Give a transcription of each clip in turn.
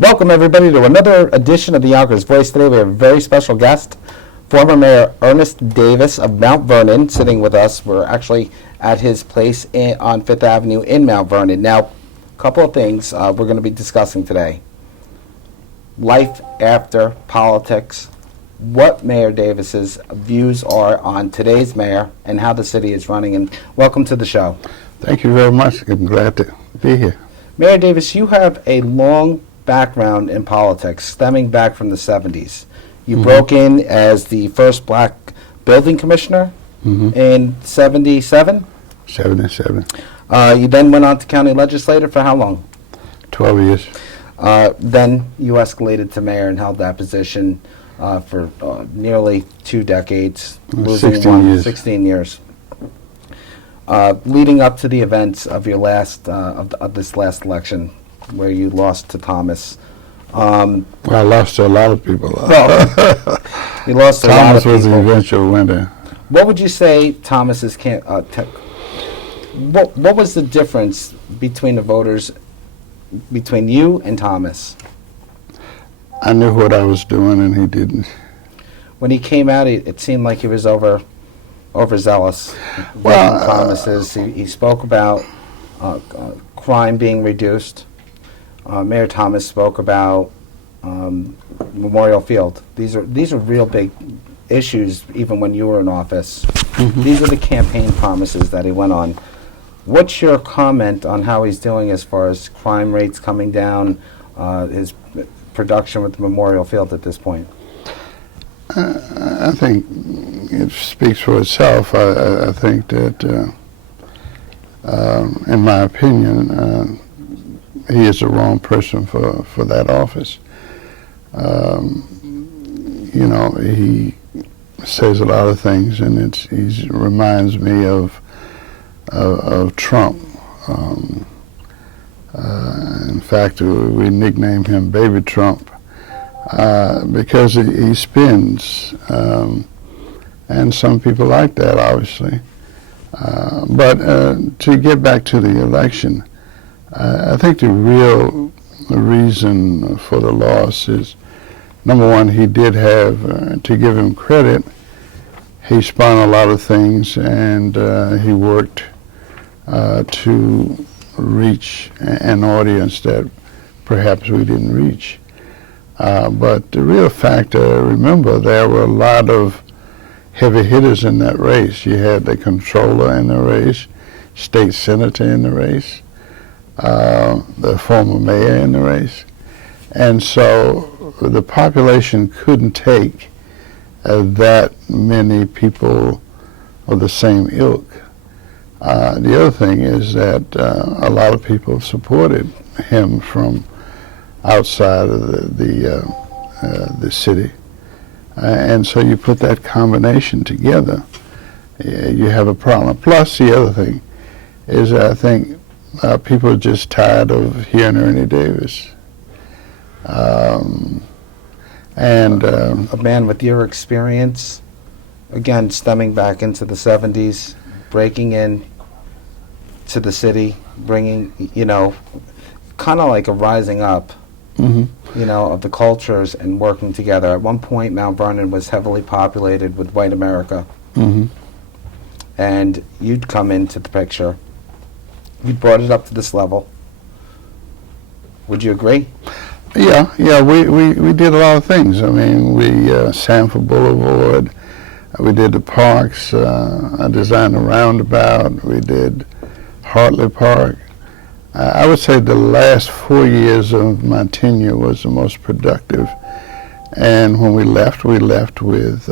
Welcome, everybody, to another edition of the Yonkers Voice. Today we have a very special guest, former Mayor Ernest Davis of Mount Vernon, sitting with us. We're actually at his place on 5th Avenue in Mount Vernon. Now, a couple of things we're going to be discussing today. Life after politics, what Mayor Davis's views are on today's mayor and how the city is running. And welcome to the show. Thank you very much. I'm glad to be here. Mayor Davis, you have a long background in politics, stemming back from the 70s. You broke in as the first black building commissioner in 77? 77. You then went on to county legislator for how long? 12 years. Then you escalated to mayor and held that position for nearly 2 decades, losing 16 years. 16 years. Leading up to the events of your last of this last election, where you lost to Thomas. Well, I lost to a lot of people. Well, you lost to a lot of Thomas people. was the eventual winner. What would you say Thomas's what was the difference between the voters, between you and Thomas? I knew what I was doing, and he didn't. When he came out, it seemed like he was overzealous. Well, Thomas is. He spoke about crime being reduced. Mayor Thomas spoke about Memorial Field. These are real big issues, even when you were in office. These are the campaign promises that he went on. What's your comment on how he's doing as far as crime rates coming down, his production with the Memorial Field at this point? I think it speaks for itself. I think that, in my opinion, he is the wrong person for that office. He says a lot of things, and he reminds me of Trump. In fact, we nicknamed him Baby Trump because he spins, and some people like that, obviously. But to get back to the election, I think the real reason for the loss is, number one, he did have, to give him credit, he spun a lot of things, and he worked to reach an audience that perhaps we didn't reach. But the real fact, remember, there were a lot of heavy hitters in that race. You had the controller in the race, state senator in the race, the former mayor in the race. And so the population couldn't take that many people of the same ilk. The other thing is that a lot of people supported him from outside of the city. And so you put that combination together, you have a problem. Plus, the other thing is, I think people are just tired of hearing Ernie Davis. A man with your experience, again, stemming back into the 70s, breaking in to the city, bringing, kind of like a rising up, of the cultures and working together. At one point, Mount Vernon was heavily populated with white America. And you'd come into the picture. You brought it up to this level. Would you agree? Yeah, we did a lot of things. I mean, we Sanford Boulevard, we did the parks, I designed a roundabout, we did Hartley Park. I would say the last 4 years of my tenure was the most productive. And when we left with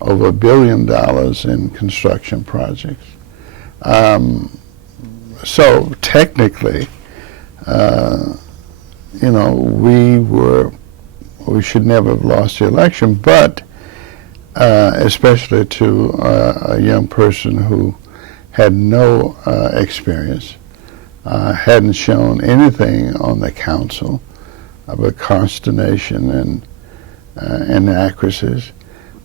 over $1 billion in construction projects. So technically, we should never have lost the election, but especially to a young person who had no experience, hadn't shown anything on the council but consternation and inaccuracies.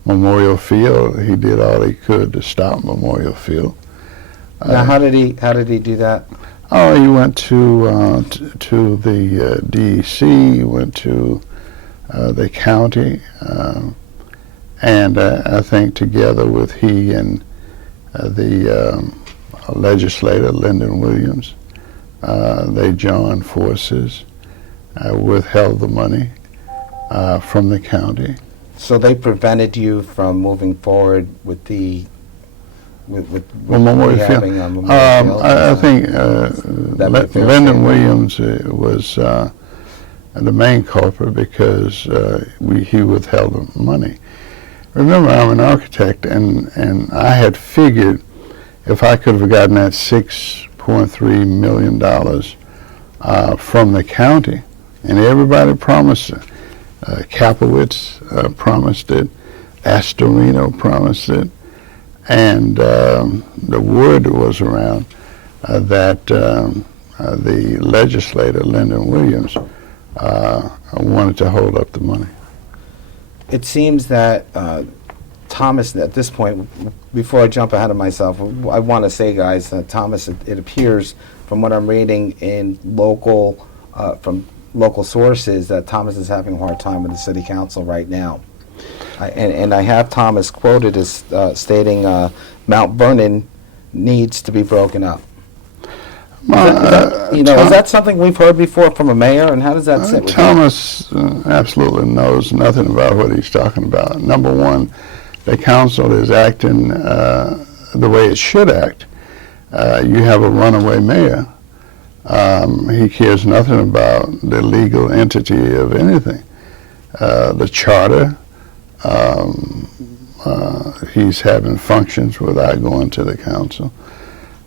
Memorial Field, he did all he could to stop Memorial Field. Now, how did he do that? Oh, he went to the DEC. He went to the county, and I think together with he and the legislator Lyndon Williams, they joined forces, withheld the money from the county. So they prevented you from moving forward with the Memorial Field. rehabbing on Memorial Field? I think That be a fair Lyndon statement? Williams was the main culprit because he withheld the money. Remember, I'm an architect, and I had figured if I could have gotten that $6.3 million from the county, and everybody promised it. Kapowitz promised it, Astorino promised it, and the word was around that the legislator, Lyndon Williams, wanted to hold up the money. It seems that Thomas, at this point, before I jump ahead of myself, I want to say, guys, that Thomas, it appears from what I'm reading in from local sources that Thomas is having a hard time with the city council right now. And I have Thomas quoted as stating Mount Vernon needs to be broken up. Is that something we've heard before from a mayor, and how does that sit with you? Thomas absolutely knows nothing about what he's talking about. Number one, the council is acting the way it should act. You have a runaway mayor. He cares nothing about the legal entity of anything. The charter, he's having functions without going to the council.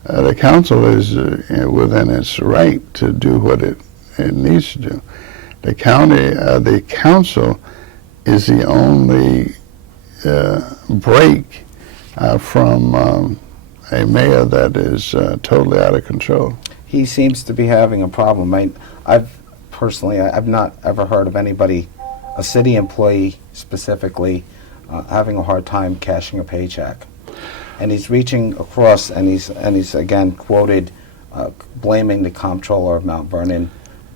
The council is within its right to do what it needs to do. The council is the only break from a mayor that is totally out of control. He seems to be having a problem. I've not ever heard of anybody, a city employee specifically, having a hard time cashing a paycheck. And he's reaching across, and he's again quoted blaming the comptroller of Mount Vernon.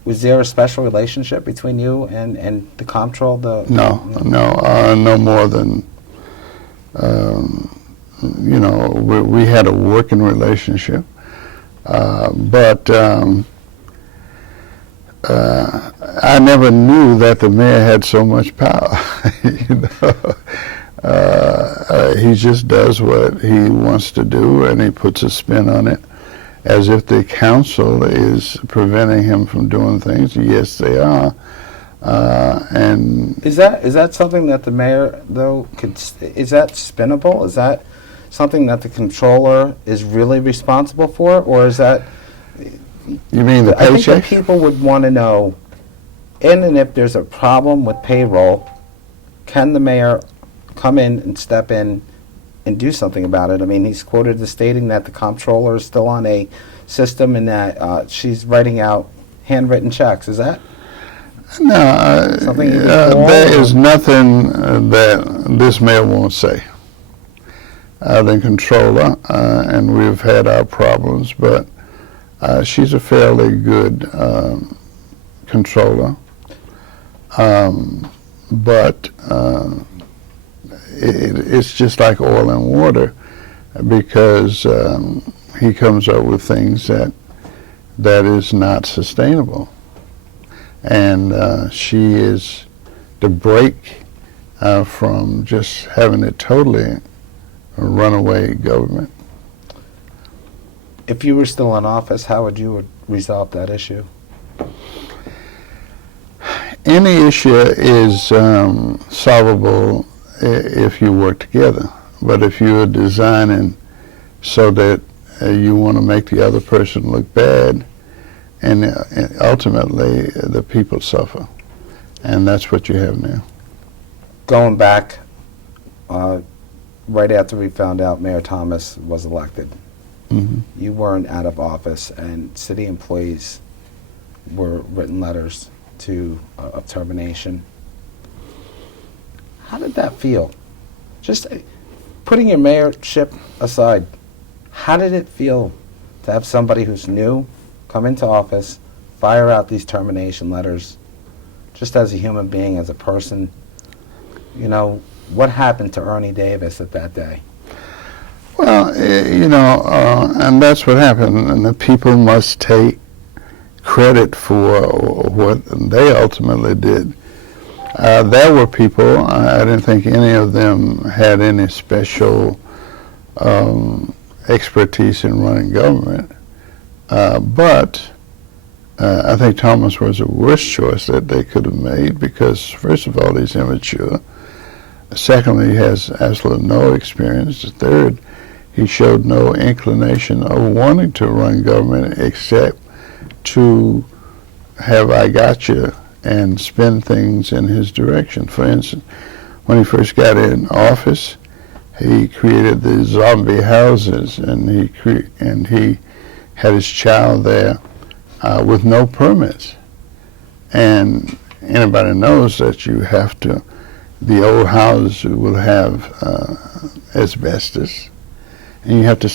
Was there a special relationship between you and the comptroller? No more than we had a working relationship. But I never knew that the mayor had so much power. He just does what he wants to do, and he puts a spin on it as if the council is preventing him from doing things. Yes, they are. And is that something that the mayor, though, is that spinnable? Is that something that the controller is really responsible for, or is that? You mean the paycheck? I think that people would want to know, and if there's a problem with payroll, can the mayor come in and step in and do something about it? I mean, he's quoted as stating that the comptroller is still on a system and that she's writing out handwritten checks. Is that? No, something there is nothing that this mayor won't say. The controller, and we've had our problems, but she's a fairly good controller. But it's just like oil and water, because he comes up with things that is not sustainable. And she is the break from just having a totally runaway government. If you were still in office, how would you resolve that issue? Any issue is solvable if you work together. But if you're designing so that you want to make the other person look bad, and ultimately the people suffer. And that's what you have now. Going back, right after we found out Mayor Thomas was elected, you weren't out of office, and city employees were written letters of termination. How did that feel? Just putting your mayorship aside, how did it feel to have somebody who's new come into office, fire out these termination letters, just as a human being, as a person. You know, what happened to Ernie Davis at that day? Well, and that's what happened, and the people must take credit for what they ultimately did. There were people, I didn't think any of them had any special expertise in running government, but I think Thomas was the worst choice that they could have made because, first of all, he's immature. Secondly, he has absolutely no experience. Third, he showed no inclination of wanting to run government except to have I got you and spin things in his direction. For instance, when he first got in office, he created the zombie houses, and he had his child there with no permits. And anybody knows that you have to, the old houses will have asbestos, and you have to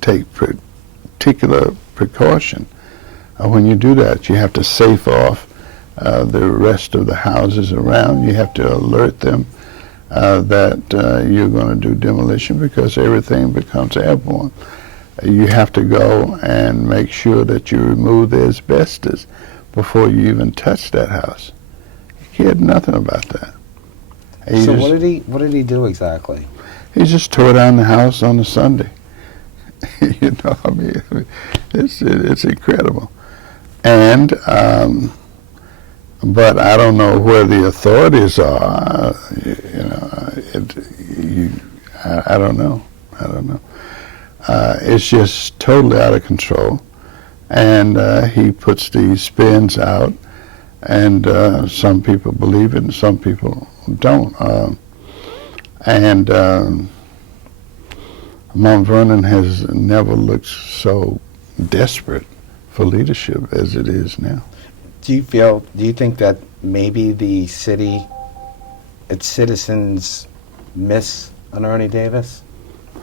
take particular precaution. When you do that, you have to safe off the rest of the houses around. You have to alert them that you're going to do demolition because everything becomes airborne. You have to go and make sure that you remove the asbestos before you even touch that house. He cared nothing about that. So what did he do exactly? He just tore down the house on a Sunday. I mean, it's incredible. And but I don't know where the authorities are. I don't know. It's just totally out of control. And he puts these spins out, and some people believe it and some people don't. Mount Vernon has never looked so desperate for leadership as it is now. Do you think that maybe the city, its citizens, miss an Ernie Davis?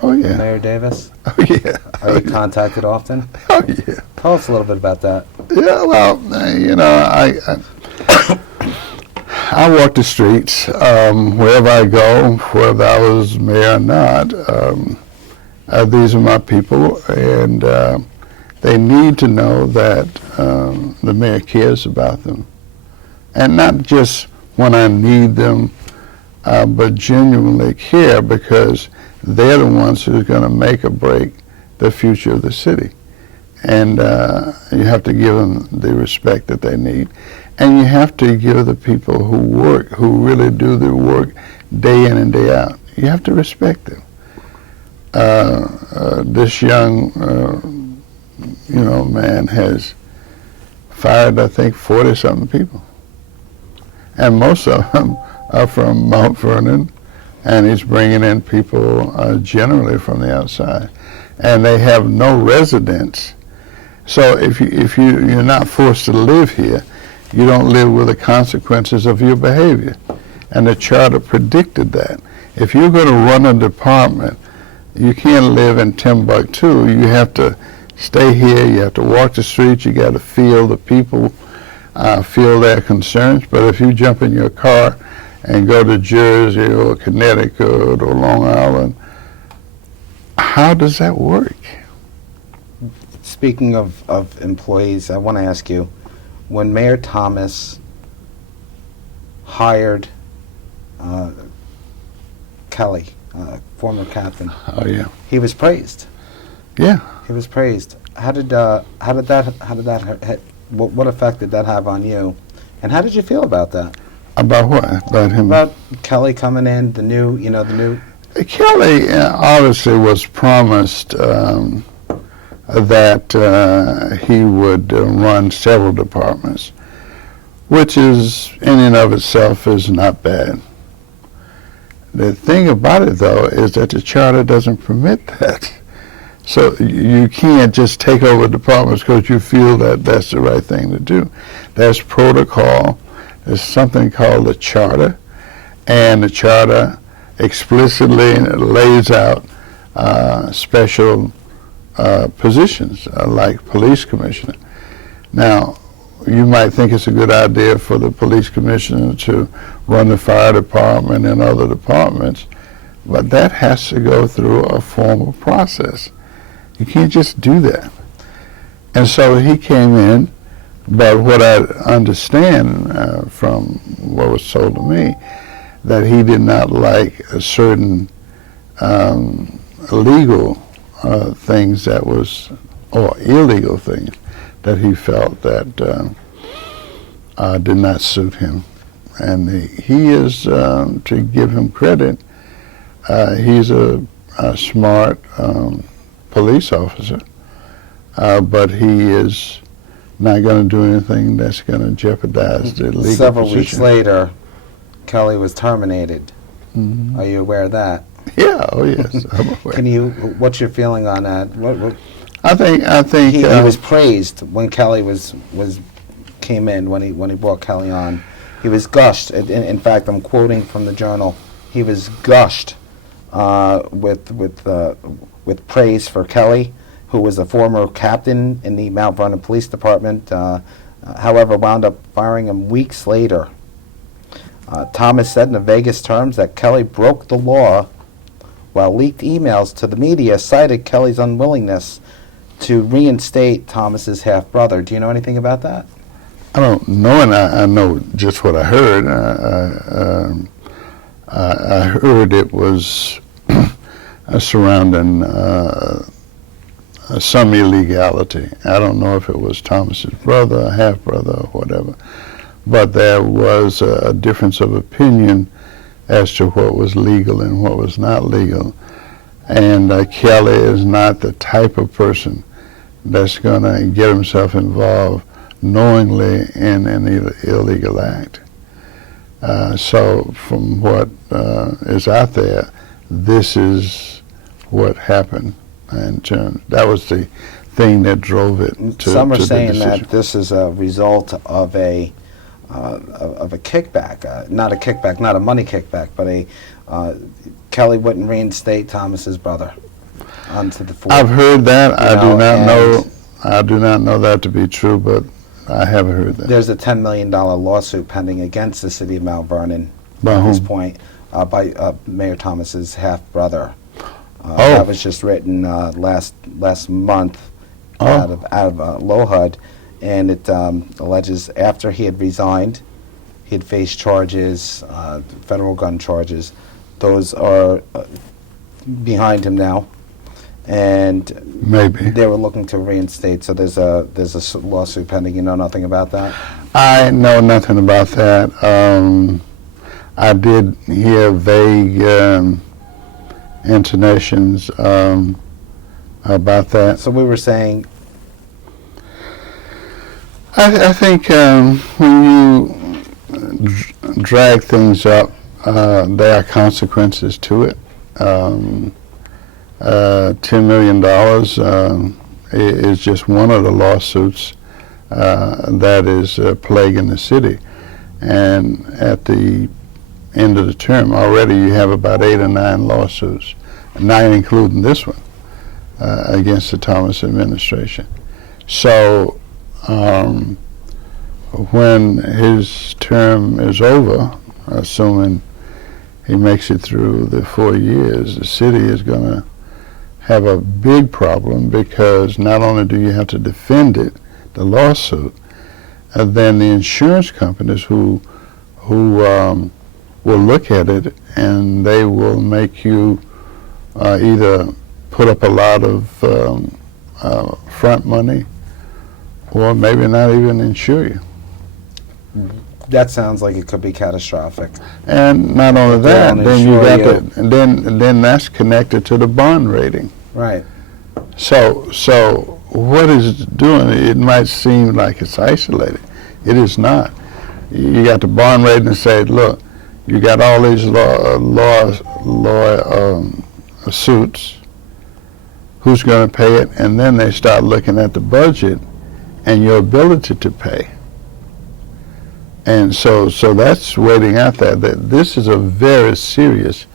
Oh, yeah. Mayor Davis? Oh, yeah. Are you contacted often? Oh, yeah. Tell us a little bit about that. Yeah, well, I walk the streets wherever I go, whether I was mayor or not. These are my people, and they need to know that the mayor cares about them. And not just when I need them, but genuinely care because they're the ones who are going to make or break the future of the city. And you have to give them the respect that they need. And you have to give the people who work, who really do their work day in and day out, you have to respect them. This young man has fired, I think, 40-something people. And most of them are from Mount Vernon, and he's bringing in people generally from the outside. And they have no residence. So if you're not forced to live here, you don't live with the consequences of your behavior. And the charter predicted that. If you're going to run a department, you can't live in Timbuktu. You have to stay here. You have to walk the streets. You got to feel the people, feel their concerns. But if you jump in your car and go to Jersey or Connecticut or Long Island, how does that work? Speaking of employees, I want to ask you, when Mayor Thomas hired Kelly, former captain, he was praised. Yeah, he was praised. What effect did that have on you, and how did you feel about that? About what? About him? About Kelly coming in, the new. Kelly obviously was promised that he would run several departments, which is in and of itself is not bad. The thing about it, though, is that the charter doesn't permit that. So you can't just take over departments because you feel that that's the right thing to do. There's protocol. There's something called a charter, and the charter explicitly lays out special positions like police commissioner. Now, you might think it's a good idea for the police commissioner to run the fire department and other departments, but that has to go through a formal process. You can't just do that. And so he came in, but what I understand from what was told to me, that he did not like a certain legal things that was, or illegal things that he felt that did not suit him. And he is, to give him credit, he's a smart police officer, but he is not going to do anything that's going to jeopardize the legal Several position. weeks later, Kelly was terminated. Mhm. Are you aware of that? Yeah, oh yes, I'm aware. Can you? What's your feeling on that? What I think he was praised when Kelly came in, when he brought Kelly on. He was gushed. In fact, I'm quoting from the Journal. He was gushed with praise for Kelly, who was a former captain in the Mount Vernon Police Department. However, wound up firing him weeks later. Thomas said in the vaguest terms that Kelly broke the law, while leaked emails to the media cited Kelly's unwillingness to reinstate Thomas's half-brother. Do you know anything about that? I don't know, and I know just what I heard. I heard it was surrounding some illegality. I don't know if it was Thomas's brother, half-brother, or whatever, but there was a difference of opinion as to what was legal and what was not legal. And Kelly is not the type of person that's going to get himself involved knowingly in an illegal act. So from what is out there, this is what happened. And that was the thing that drove it to Some are to saying the decision. that this is a result of a kickback, not a kickback, not a money kickback, but Kelly wouldn't reinstate Thomas's brother onto the force. I've heard that. I do not know. and I do not know that to be true, but I have heard that. There's a $10 million lawsuit pending against the city of Mount Vernon By at this whom? point by Mayor Thomas's half-brother. Oh. That was just written last month out of LOHUD, and it alleges after he had resigned, he had faced charges, federal gun charges. Those are behind him now, and Maybe. they were looking to reinstate. So there's a lawsuit pending. You know nothing about that? I know nothing about that. I did hear vague intonations about that. So we were saying, I think when you drag things up, there are consequences to it. $10 million is just one of the lawsuits that is plaguing the city. And at the end of the term, already you have about 8 or 9 lawsuits, not including this one, against the Thomas administration. So when his term is over, assuming he makes it through the 4 years, the city is going to have a big problem, because not only do you have to defend it, the lawsuit, then the insurance companies who will look at it, and they will make you either put up a lot of front money, or maybe not even insure you. that sounds like it could be catastrophic. And not only If they that, don't then you insure got you. the, then that's connected to the bond rating. Right. So what is it doing? It might seem like it's isolated. It is not. You got the bond rating and say, look, you got all these suits. Who's going to pay it? And then they start looking at the budget and your ability to pay. And so that's waiting out there. That this is a very serious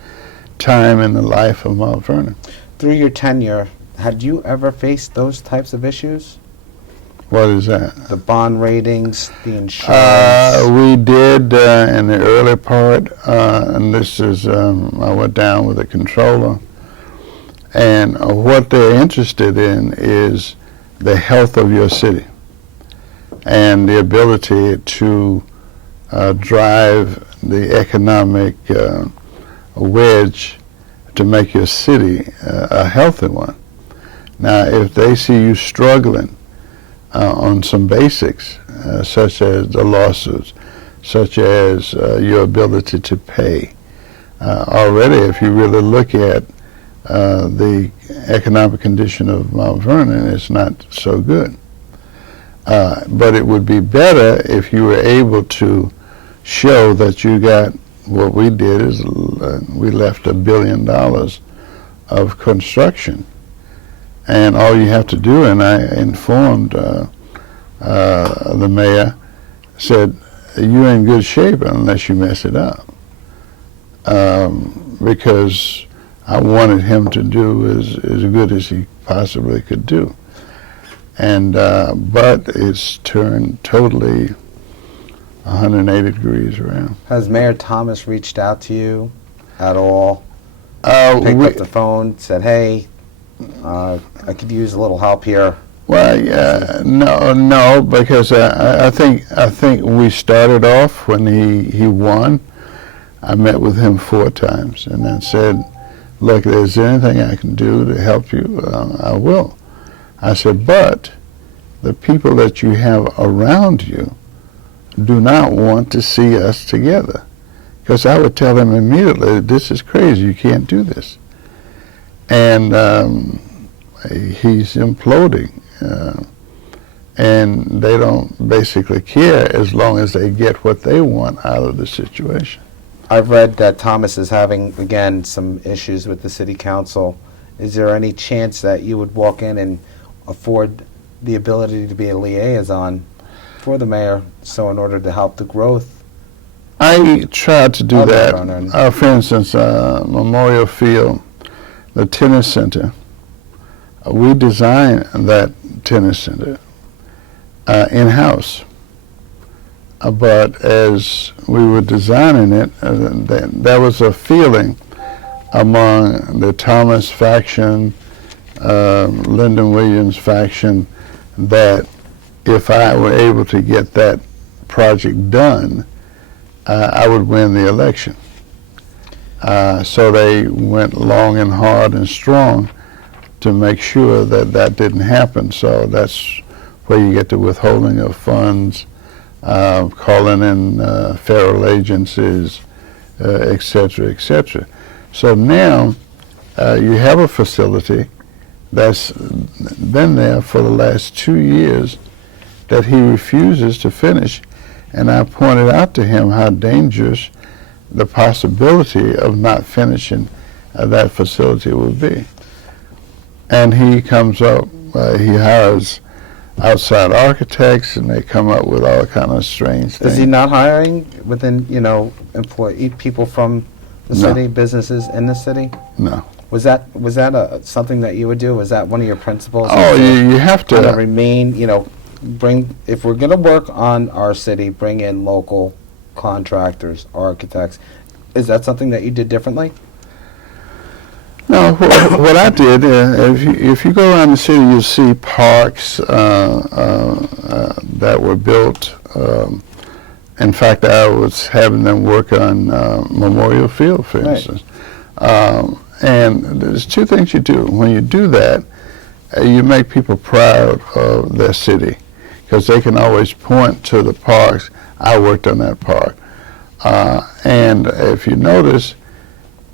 time in the life of Mount Vernon. Through your tenure, had you ever faced those types of issues? What is that? The bond ratings, the insurance. We did in the early part, and this is, I went down with a controller, and what they're interested in is the health of your city and the ability to drive the economic wedge to make your city a healthy one. Now, if they see you struggling on some basics, such as the lawsuits, such as your ability to pay, already if you really look at the economic condition of Mount Vernon, it's not so good. But it would be better if you were able to show that you got, what we did is we left $1 billion of construction. And all you have to do, and I informed the mayor, said, you're in good shape unless you mess it up. Because I wanted him to do as good as he possibly could do. And but it's turned totally 180 degrees around. Has Mayor Thomas reached out to you at all? Picked up the phone, said, hey, I could use a little help here. Well, yeah, no, because I think we started off when he won. I met with him 4 times and then said, look, if there's anything I can do to help you, I will. I said, but the people that you have around you do not want to see us together. Because I would tell them immediately, this is crazy, you can't do this. And he's imploding. And they don't basically care as long as they get what they want out of the situation. I've read that Thomas is having, again, some issues with the city council. Is there any chance that you would walk in and afford the ability to be a liaison for the mayor, so in order to help the growth? I tried to do of that. Vernon? For instance, Memorial Field, the tennis center, we designed that tennis center in-house. But as we were designing it, there was a feeling among the Thomas faction, Lyndon Williams faction, that if I were able to get that project done, I would win the election. So they went long and hard and strong to make sure that that didn't happen. So that's where you get the withholding of funds, calling in federal agencies, et cetera, et cetera. So now you have a facility that's been there for the last 2 years that he refuses to finish. And I pointed out to him how dangerous the possibility of not finishing that facility would be. And he comes up, he hires outside architects, and they come up with all kind of strange things. Is he not hiring within, employee people from the city, businesses in the city? No. Was that something that you would do? Was that one of your principles? Oh, you have to remain, bring, if we're going to work on our city, bring in local contractors, architects. Is that something that you did differently? No, what I did, if you go around the city, you'll see parks that were built. In fact, I was having them work on Memorial Field, for instance. And there's 2 things you do. When you do that, you make people proud of their city, because they can always point to the parks. I worked on that park. And if you notice,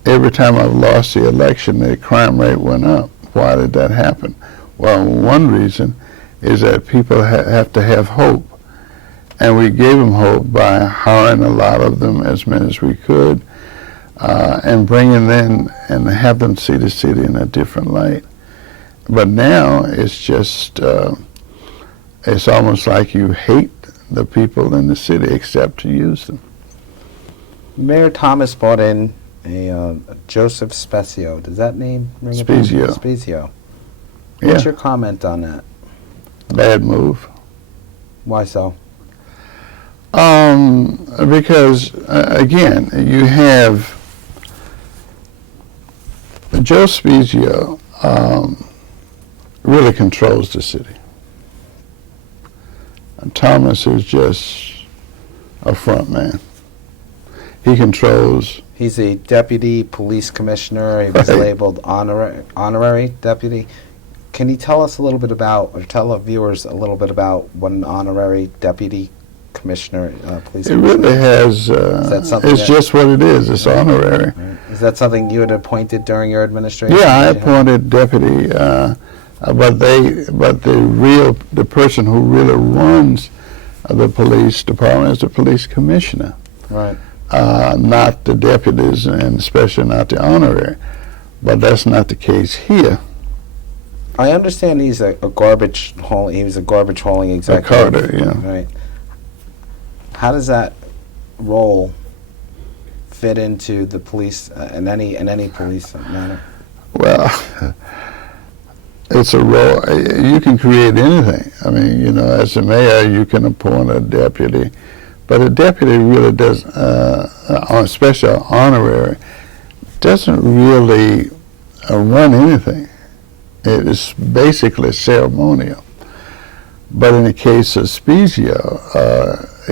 every time I've lost the election, the crime rate went up. Why did that happen? Well, one reason is that people have to have hope. And we gave them hope by hiring a lot of them, as many as we could, and bringing them and have them see the city in a different light. But now it's just, it's almost like you hate the people in the city except to use them. Mayor Thomas brought in a Joseph Spiezio. Does that name ring a bell? Spiezio. Spiezio. Yeah. What's your comment on that? Bad move. Why so? Because, again, you have Joe Spiezio really controls the city. And Thomas is just a front man. He controls. He's a deputy police commissioner. He was Right. labeled honorary deputy. Can you tell us a little bit about, or tell our viewers a little bit about what an honorary deputy commissioner, police It commissioner really has. that something It's that- just what it is. It's honorary. Right. Is that something you had appointed during your administration? Yeah, I Did you have- appointed deputy, but the person who really runs the police department is the police commissioner, Right. not the deputies, and especially not the honorary. But that's not the case here. I understand he's a garbage haul. He was a garbage hauling A executive. Carter, yeah. Right. How does that role fit into the police in any police manner? Well, it's a role. You can create anything. I mean, you know, as a mayor, you can appoint a deputy, but a deputy really does, especially an honorary, doesn't really run anything. It is basically ceremonial. But in the case of Spiezio,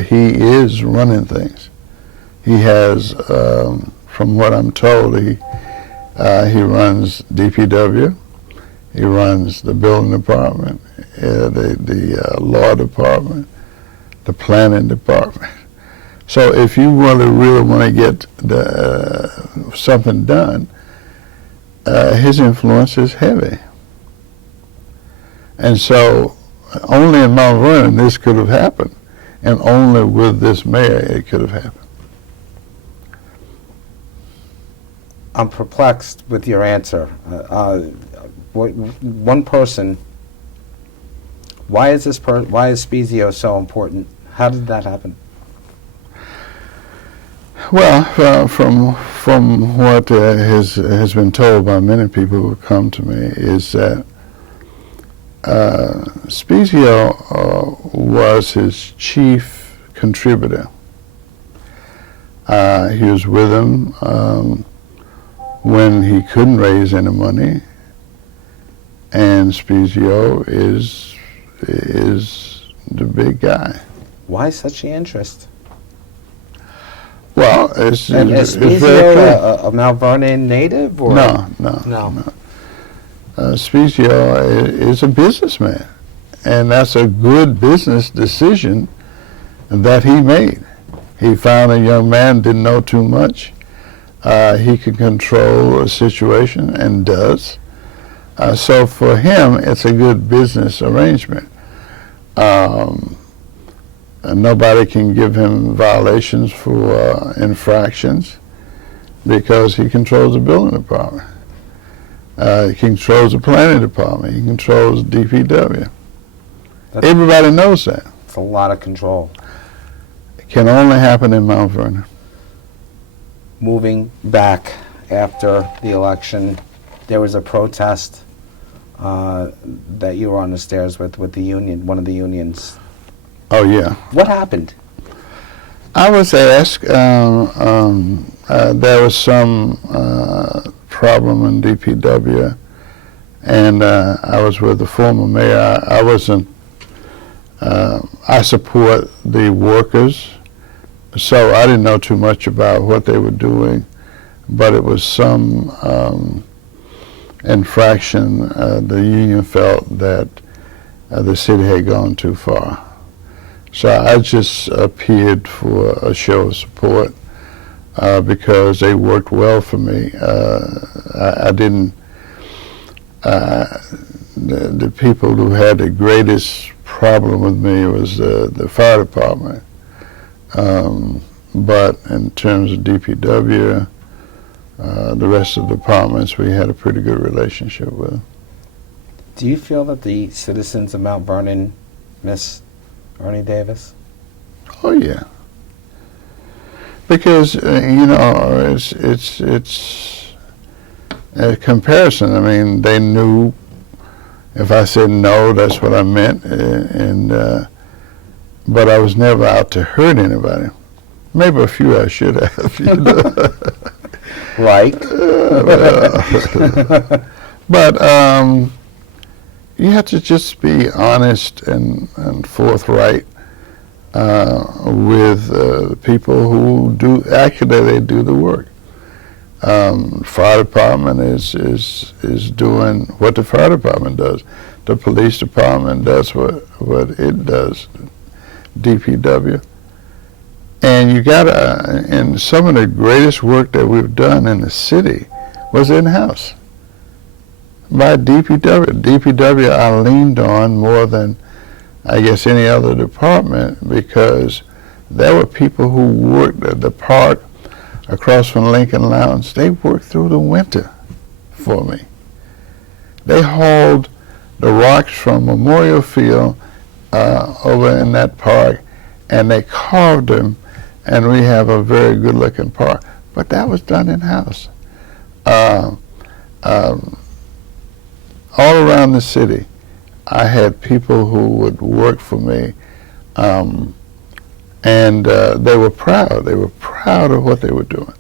he is running things. He has, from what I'm told, he runs DPW. He runs the building department, the law department, the planning department. So if you really want to get something done, his influence is heavy. And so only in Mount Vernon this could have happened, and only with this mayor it could have happened. I'm perplexed with your answer. One person. Why is Spiezio so important? How did that happen? Well, from what has been told by many people who come to me is that Spiezio was his chief contributor. He was with him when he couldn't raise any money, and Spiezio is the big guy. Why such the interest? Well, it's And is very clear. Spiezio a Mount Vernon native? Or? No. Spiezio is a businessman, and that's a good business decision that he made. He found a young man didn't know too much. He could control a situation and does. So for him, it's a good business arrangement. Nobody can give him violations for infractions because he controls the building department. He controls the planning department. He controls DPW. Everybody knows that. It's a lot of control. It can only happen in Mount Vernon. Moving back after the election, there was a protest that you were on the stairs with the union, one of the unions. Oh, yeah. What happened? I was asked, there was some problem in DPW, and I was with the former mayor. I wasn't, I support the workers, so I didn't know too much about what they were doing, but it was some infraction. The union felt that the city had gone too far. So I just appeared for a show of support because they worked well for me. I didn't, the people who had the greatest problem with me was the fire department. But in terms of DPW, the rest of the departments, we had a pretty good relationship with. Do you feel that the citizens of Mount Vernon miss Ernie Davis? Oh yeah, because you know it's a comparison. I mean, they knew if I said no, that's what I meant, and but I was never out to hurt anybody. Maybe a few I should have, you know. Right. But you have to just be honest and forthright with people who they do the work. Fire department is doing what the fire department does. The police department does what it does. DPW. And you gotta, and some of the greatest work that we've done in the city was in-house by DPW. DPW I leaned on more than I guess any other department, because there were people who worked at the park across from Lincoln Lounge. They worked through the winter for me. They hauled the rocks from Memorial Field over in that park, and they carved them, and we have a very good-looking park. But that was done in-house. All around the city, I had people who would work for me, and they were proud. They were proud of what they were doing,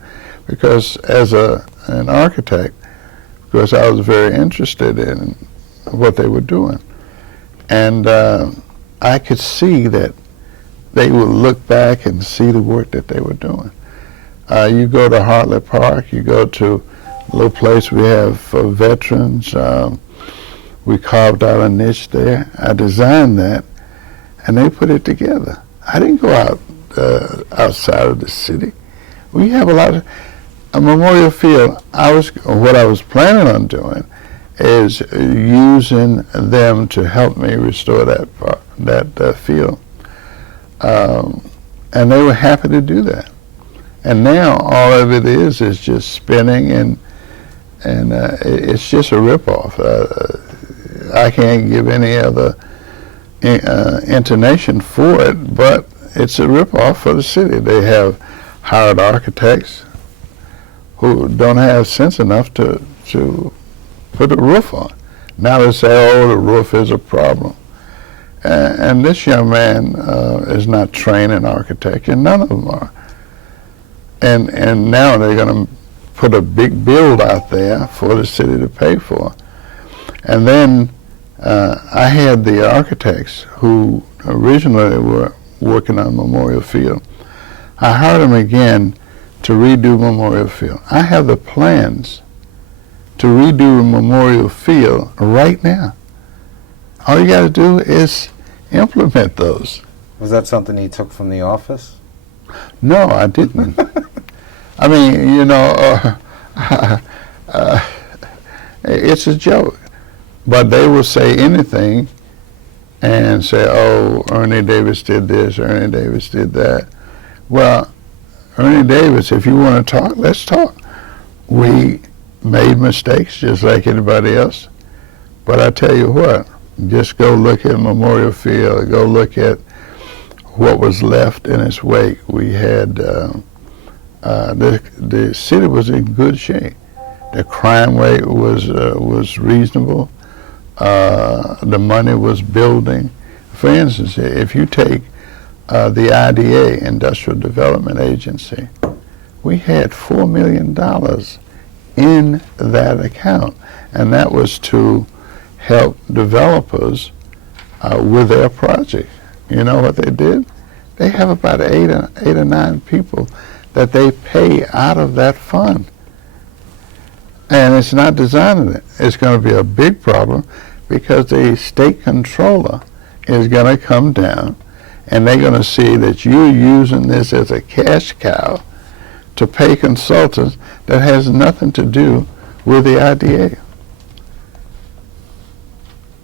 because as an architect, because I was very interested in what they were doing, and I could see that they would look back and see the work that they were doing. You go to Hartley Park, you go to a little place we have for veterans. We carved out a niche there. I designed that, and they put it together. I didn't go out outside of the city. We have a lot of a Memorial Field. What I was planning on doing is using them to help me restore that field, and they were happy to do that. And now all of it is just spinning, and it's just a ripoff. I can't give any other intonation for it, but it's a ripoff for the city. They have hired architects who don't have sense enough to put a roof on. Now they say, oh, the roof is a problem. And this young man is not trained in architecture. None of them are. And now they're going to put a big bill out there for the city to pay for. And then I had the architects who originally were working on Memorial Field. I hired them again to redo Memorial Field. I have the plans to redo Memorial Field right now. All you got to do is implement those. Was that something you took from the office? No, I didn't. I mean, you know, it's a joke. But they will say anything and say, oh, Ernie Davis did this, Ernie Davis did that. Well, Ernie Davis, if you want to talk, let's talk. We made mistakes just like anybody else. But I tell you what, just go look at Memorial Field, go look at what was left in its wake. We had, the city was in good shape. The crime rate was reasonable. The money was building. For instance, if you take the IDA, Industrial Development Agency, we had $4 million in that account, and that was to help developers with their project. You know what they did? They have about eight or nine people that they pay out of that fund. And it's not designing it. It's going to be a big problem because the state controller is going to come down and they're going to see that you're using this as a cash cow to pay consultants that has nothing to do with the IDA.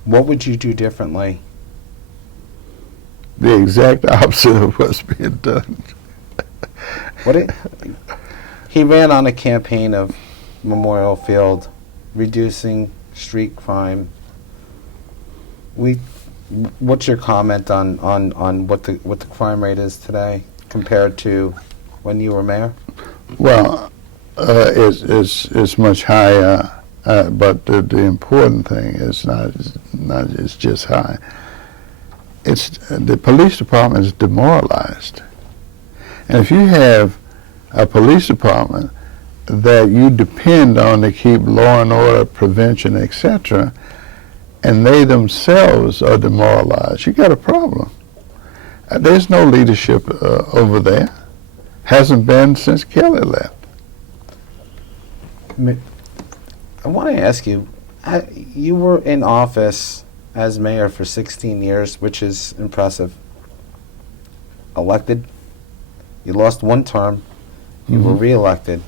What would you do differently? The exact opposite of what's being done. He ran on a campaign of Memorial Field, reducing street crime. What's your comment on what the crime rate is today compared to when you were mayor? Well, it's much higher, but the important thing is not just high. it's the police department is demoralized. And if you have a police department that you depend on to keep law and order, prevention, etc., and they themselves are demoralized, you got a problem. There's no leadership over there. Hasn't been since Kelly left. I want to ask you, you were in office as mayor for 16 years, which is impressive. Elected. You lost one term. You were reelected.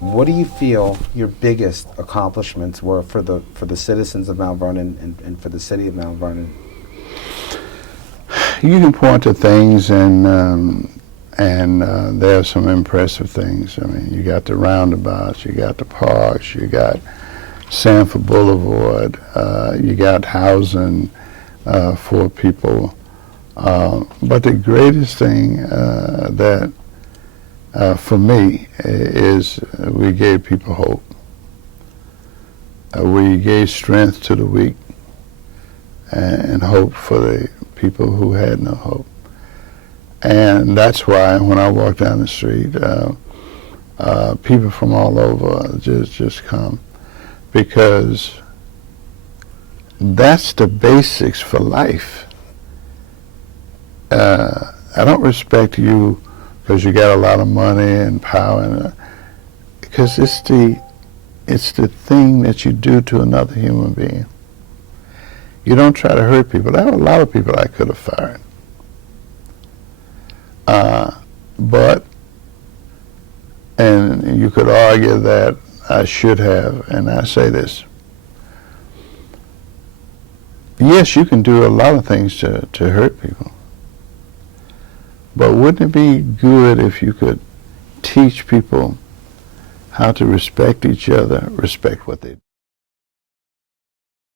What do you feel your biggest accomplishments were for the citizens of Mount Vernon and for the city of Mount Vernon? You can point to things, and there are some impressive things. I mean, you got the roundabouts, you got the parks, you got Sanford Boulevard, you got housing for people. But the greatest thing that for me is we gave people hope. We gave strength to the weak and hope for the people who had no hope. And that's why when I walk down the street, people from all over just come, because that's the basics for life. I don't respect you because you got a lot of money and power, and because it's the thing that you do to another human being. You don't try to hurt people. There are a lot of people I could have fired. But, and you could argue that I should have, and I say this. Yes, you can do a lot of things to hurt people. But wouldn't it be good if you could teach people how to respect each other, respect what they do?